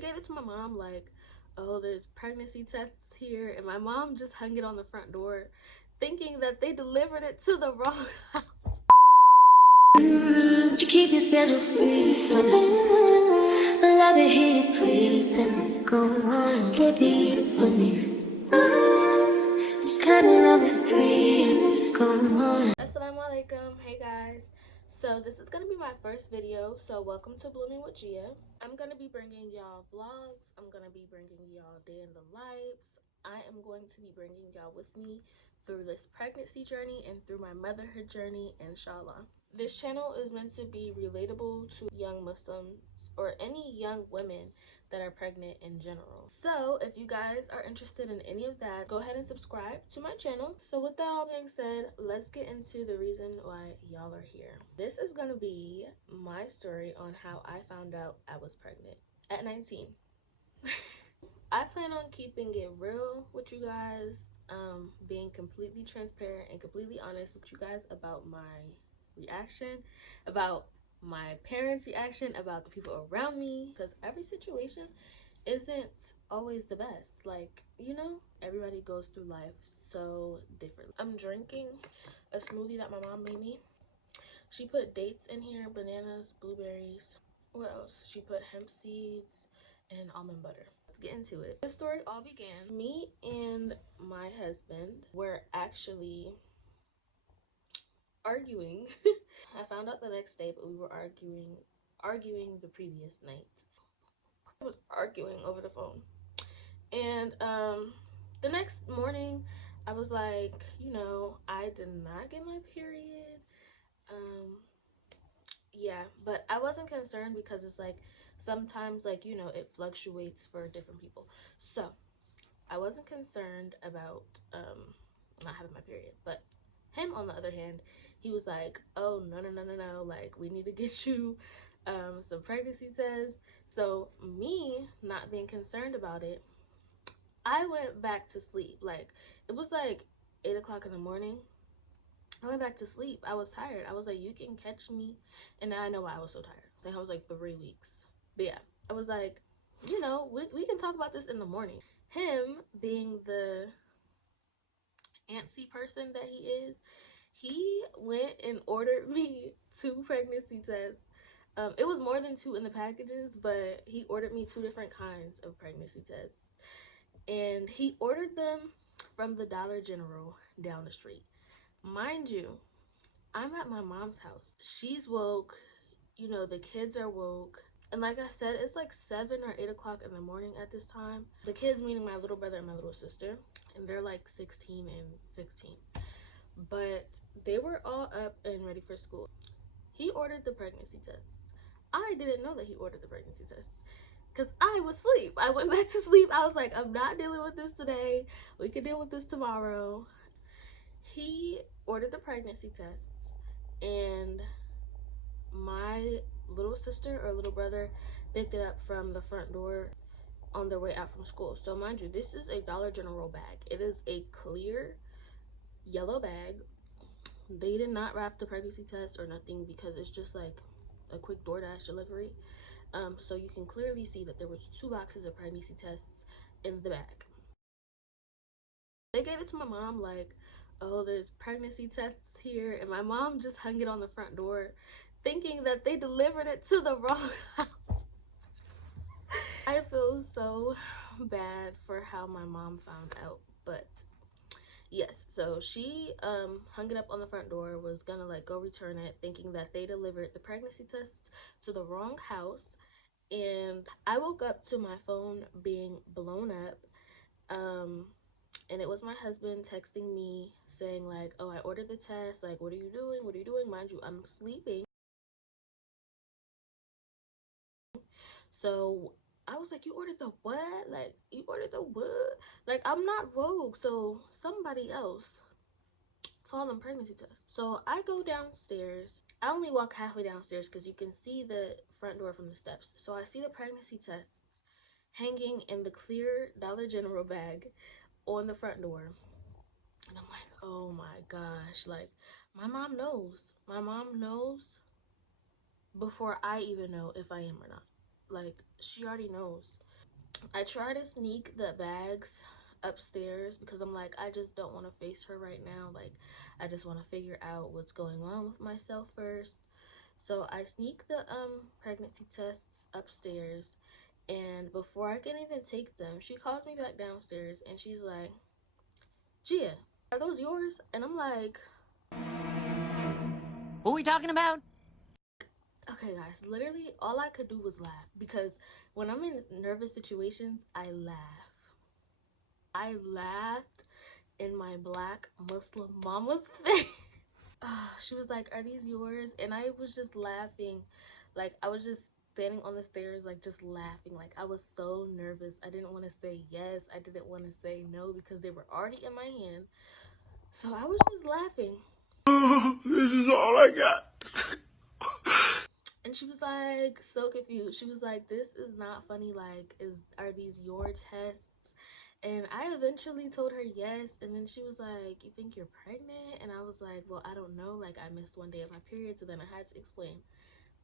gave it to my mom like, oh, there's pregnancy tests here, and my mom just hung it on the front door thinking that they delivered it to the wrong house. You keep your schedule free for me. Let me hear you please and go on, get deep for me. It's kind of love is free. Go on. Assalamu alaikum. Hey guys. So this is gonna be my first video. So welcome to Blooming with Gia. I'm gonna be bringing y'all vlogs. I'm gonna be bringing y'all day in the lives. I am going to be bringing y'all with me through this pregnancy journey and through my motherhood journey, inshallah. This channel is meant to be relatable to young Muslims or any young women that are pregnant in general. So if you guys are interested in any of that, go ahead and subscribe to my channel. So with that all being said, let's get into the reason why y'all are here. This is gonna be my story on how I found out I was pregnant at 19. I plan on keeping it real with you guys, being completely transparent and completely honest with you guys about my reaction, about my parents' reaction, about the people around me, because every situation isn't always the best. Like, you know, everybody goes through life so differently. I'm drinking a smoothie that my mom made me. She put dates in here, bananas, blueberries. What else? She put hemp seeds and almond butter. Let's get into it. The story all began. Me and my husband were actually arguing. I found out the next day, but we were arguing the previous night. I was arguing over the phone. And the next morning I was like, you know, I did not get my period. Yeah, but I wasn't concerned because it's like sometimes, like, you know, it fluctuates for different people. So I wasn't concerned about not having my period. But him, on the other hand, he was like, oh, no, like, we need to get you some pregnancy tests. So me not being concerned about it, I went back to sleep. Like, it was like 8 o'clock in the morning. I went back to sleep. I was tired. I was like, you can catch me. And now I know why I was so tired. I think I was like 3 weeks. But yeah, I was like, you know, we can talk about this in the morning. Him being the antsy person that he is, he went and ordered me 2 pregnancy tests. It was more than 2 in the packages, but he ordered me 2 different kinds of pregnancy tests. And he ordered them from the Dollar General down the street. Mind you, I'm at my mom's house. She's woke, you know, the kids are woke. And like I said, it's like 7 or 8 o'clock in the morning at this time. The kids, meaning my little brother and my little sister, and they're like 16 and 15. But they were all up and ready for school. He ordered the pregnancy tests. I didn't know that he ordered the pregnancy tests because I was asleep. I went back to sleep. I was like, I'm not dealing with this today. We can deal with this tomorrow. He ordered the pregnancy tests, and my little sister or little brother picked it up from the front door on their way out from school. So mind you, this is a Dollar General bag. It is a clear yellow bag. They did not wrap the pregnancy test or nothing because it's just like a quick DoorDash delivery. So you can clearly see that there was 2 boxes of pregnancy tests in the bag. They gave it to my mom like, oh, there's pregnancy tests here, and my mom just hung it on the front door thinking that they delivered it to the wrong house. I feel so bad for how my mom found out, but yes, so she hung it up on the front door, was gonna like go return it, thinking that they delivered the pregnancy tests to the wrong house. And I woke up to my phone being blown up, and it was my husband texting me saying like, oh, I ordered the test, like, what are you doing? Mind you, I'm sleeping. So I was like, you ordered the what? Like, you ordered the what? Like, I'm not Vogue, so somebody else saw them pregnancy tests. So I go downstairs. I only walk halfway downstairs because you can see the front door from the steps. So I see the pregnancy tests hanging in the clear Dollar General bag on the front door. And I'm like, oh my gosh, like, my mom knows. My mom knows before I even know if I am or not. Like, she already knows. I try to sneak the bags upstairs because I'm like, I just don't want to face her right now. Like, I just want to figure out what's going on with myself first. So I sneak the pregnancy tests upstairs, and before I can even take them, she calls me back downstairs and she's like, Gia, are those yours? And I'm like, Who are we talking about? okay, guys, literally all I could do was laugh because when I'm in nervous situations, I laugh. I laughed in my black Muslim mama's face. She was like, "Are these yours?" And I was just laughing. Like, I was just standing on the stairs, like, just laughing. Like, I was so nervous. I didn't want to say yes. I didn't want to say no because they were already in my hand. So I was just laughing. This is all I got. And she was like, so confused. She was like, "This is not funny. Like, are these your tests?" And I eventually told her yes. And then she was like, "You think you're pregnant?" And I was like, "Well, I don't know. Like, I missed one day of my period." So then I had to explain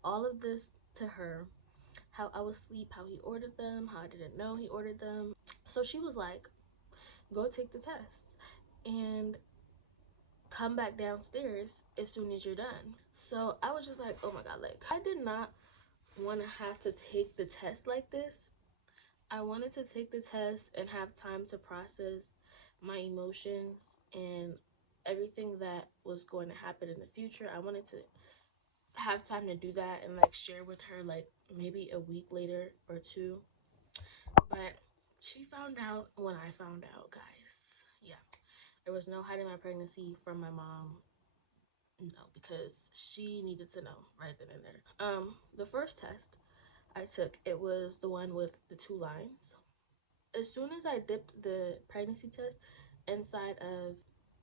all of this to her, how I was asleep, how he ordered them, how I didn't know he ordered them. So she was like, "Go take the tests and come back downstairs as soon as you're done." So I was just like, oh my God, like, I did not want to have to take the test like this. I wanted to take the test and have time to process my emotions and everything that was going to happen in the future. I wanted to have time to do that and like share with her like maybe a week later or two. But she found out when I found out, guys. Yeah. There was no hiding my pregnancy from my mom. No, because she needed to know right then and there. The first test I took, it was the one with the 2 lines. As soon as I dipped the pregnancy test inside of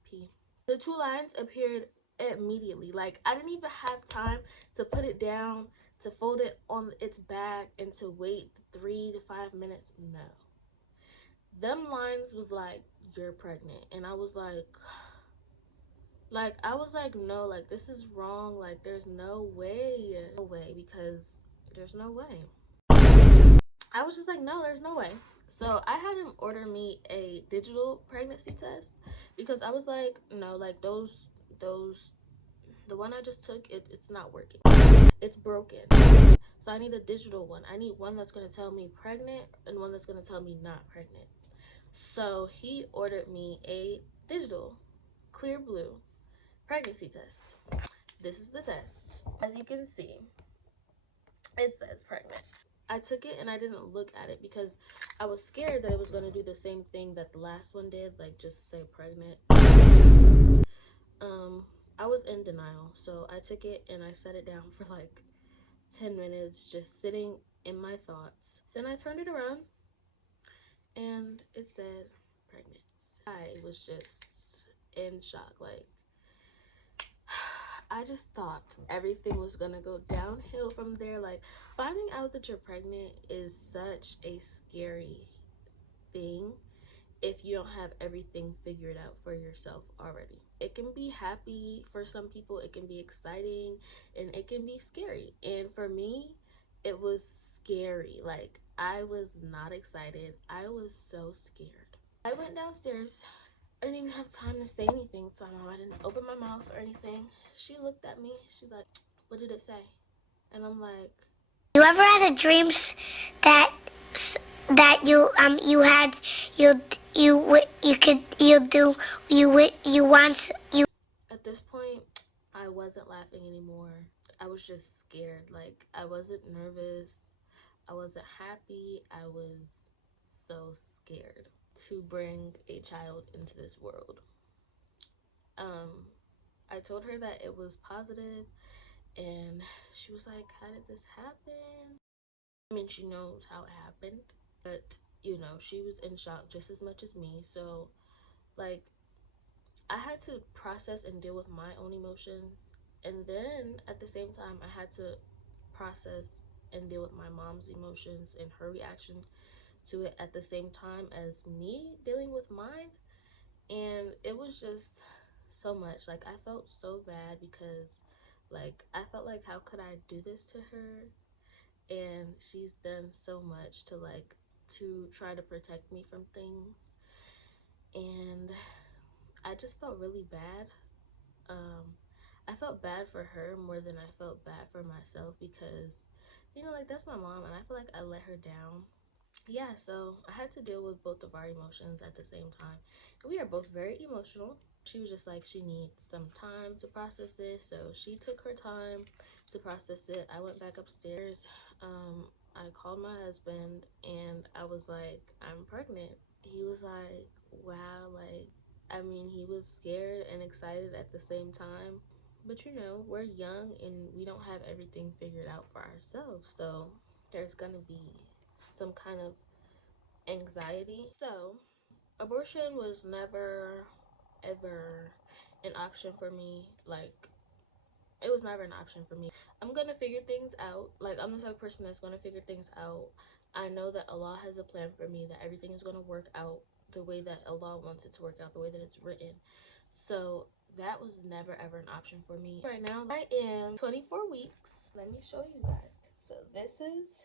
pee, the 2 lines appeared immediately. Like, I didn't even have time to put it down, to fold it on its back, and to wait 3 to 5 minutes. No. Them lines was like, "You're pregnant." And I was I was like, no, like, this is wrong. Like, there's no way. No way, because there's no way. I was just like, no, there's no way. So I had him order me a digital pregnancy test because I was like, no, like those, the one I just took, it's not working. It's broken. So I need a digital one. I need one that's gonna tell me pregnant and one that's gonna tell me not pregnant. So he ordered me a digital, clear blue pregnancy test. This is the test. As you can see, it says pregnant. I took it and I didn't look at it because I was scared that it was going to do the same thing that the last one did, like just say pregnant. I was in denial, so I took it and I set it down for like 10 minutes, just sitting in my thoughts. Then I turned it around and it said pregnant. I was just in shock. Like, I just thought everything was gonna go downhill from there. Like, finding out that you're pregnant is such a scary thing if you don't have everything figured out for yourself already. It can be happy for some people, it can be exciting, and it can be scary. And for me, it was scary. Like, I was not excited. I was so scared. I went downstairs. I didn't even have time to say anything to my mom. I didn't open my mouth or anything. She looked at me. She's like, "What did it say?" And I'm like, You ever had a dreams that you had you could you do you once you at this point, I wasn't laughing anymore. I was just scared. Like, I wasn't nervous. I wasn't happy. I was so scared to bring a child into this world. Um, I told her that it was positive, and she was like, "How did this happen?" I mean, she knows how it happened, but she was in shock just as much as me. So, like, I had to process and deal with my own emotions, and then at the same time, I had to process and deal with my mom's emotions and her reaction to it at the same time as me dealing with mine. And it was just so much. Like, I felt so bad because, like, I felt like, how could I do this to her? And she's done so much to, like, to try to protect me from things, and I just felt really bad. I felt bad for her more than I felt bad for myself because, you know, like, that's my mom, and I feel like I let her down. Yeah, so I had to deal with both of our emotions at the same time. We are both very emotional. She was just like, she needs some time to process this, so she took her time to process it. I went back upstairs. I called my husband and I was like, I'm pregnant. He was like, wow, like, I mean, he was scared and excited at the same time. But you know, we're young and we don't have everything figured out for ourselves, so there's gonna be some kind of anxiety. So, abortion was never ever an option for me. Like, it was never an option for me. I'm gonna figure things out. Like, I'm the type of person that's gonna figure things out. I know that Allah has a plan for me, that everything is gonna work out the way that Allah wants it to work out, the way that it's written. So that was never ever an option for me. Right now, I am 24 weeks. Let me show you guys. So this is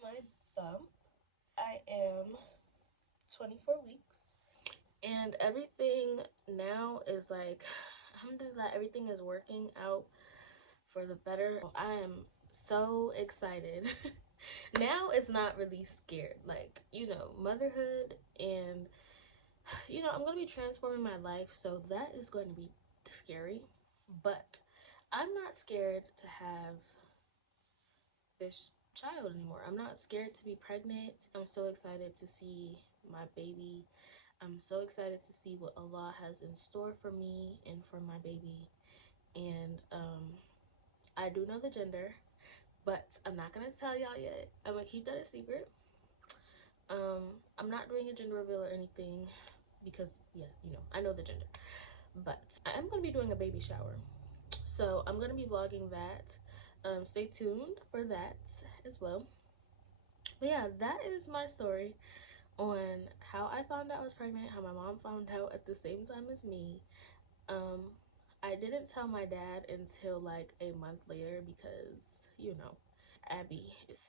my thumb. I am 24 weeks, and everything now is like, alhamdulillah, everything is working out for the better. I am so excited. Now it's not really scared, like, you know, motherhood, and you know, I'm going to be transforming my life, so that is going to be scary, but I'm not scared to have this child anymore. I'm not scared to be pregnant. I'm so excited to see my baby. I'm so excited to see what Allah has in store for me and for my baby. And I do know the gender, but I'm not gonna tell y'all yet. I'm gonna keep that a secret. I'm not doing a gender reveal or anything because, yeah, you know, I know the gender. But I am gonna be doing a baby shower, so I'm gonna be vlogging that. Stay tuned for that as well. But yeah, that is my story on how I found out I was pregnant, how my mom found out at the same time as me. Um, I didn't tell my dad until like a month later because, you know, Abby is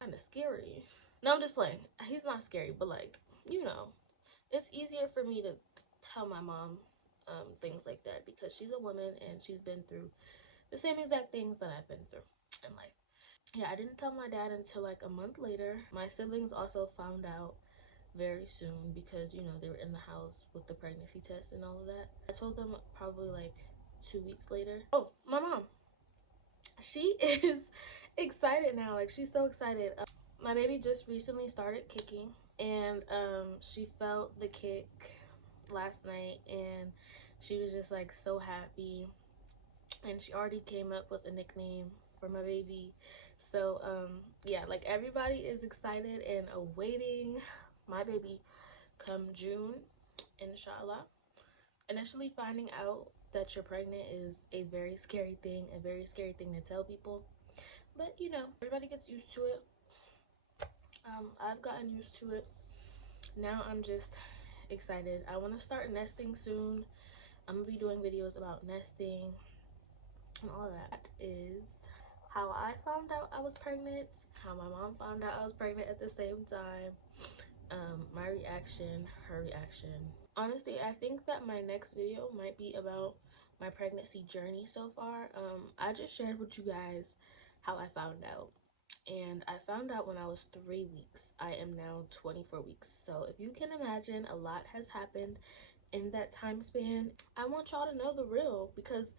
kind of scary. No, I'm just playing. He's not scary, but like, you know, it's easier for me to tell my mom things like that because she's a woman and she's been through the same exact things that I've been through in life. Yeah, I didn't tell my dad until like a month later. My siblings also found out very soon because, you know, they were in the house with the pregnancy test and all of that. I told them probably like 2 weeks later. Oh, my mom, she is excited now. Like, she's so excited. My baby just recently started kicking, and she felt the kick last night, and she was just like so happy, and she already came up with a nickname for my baby. So yeah, like, everybody is excited and awaiting my baby come June, inshallah. Initially finding out that you're pregnant is a very scary thing, a very scary thing to tell people, but you know, everybody gets used to it. I've gotten used to it. Now I'm just excited. I want to start nesting soon. I'm gonna be doing videos about nesting and all that. Is how I found out I was pregnant, how my mom found out I was pregnant at the same time, my reaction, her reaction. Honestly, I think that my next video might be about my pregnancy journey so far. I just shared with you guys how I found out, and I found out when I was 3 weeks. I am now 24 weeks, so if you can imagine, a lot has happened in that time span. I want y'all to know the real, because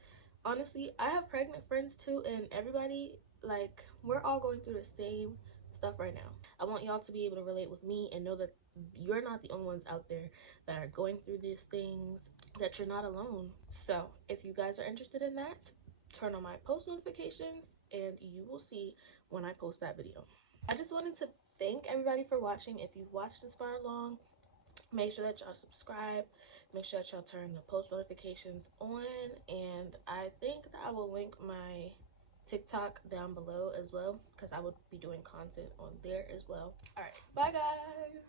honestly, I have pregnant friends too, and everybody, like, we're all going through the same stuff right now. I want y'all to be able to relate with me and know that you're not the only ones out there that are going through these things, that you're not alone. So if you guys are interested in that, turn on my post notifications and you will see when I post that video. I just wanted to thank everybody for watching. If you've watched this far along, make sure that y'all subscribe, make sure that y'all turn the post notifications on, and I think that I will link my TikTok down below as well, because I would be doing content on there as well. All right, bye guys.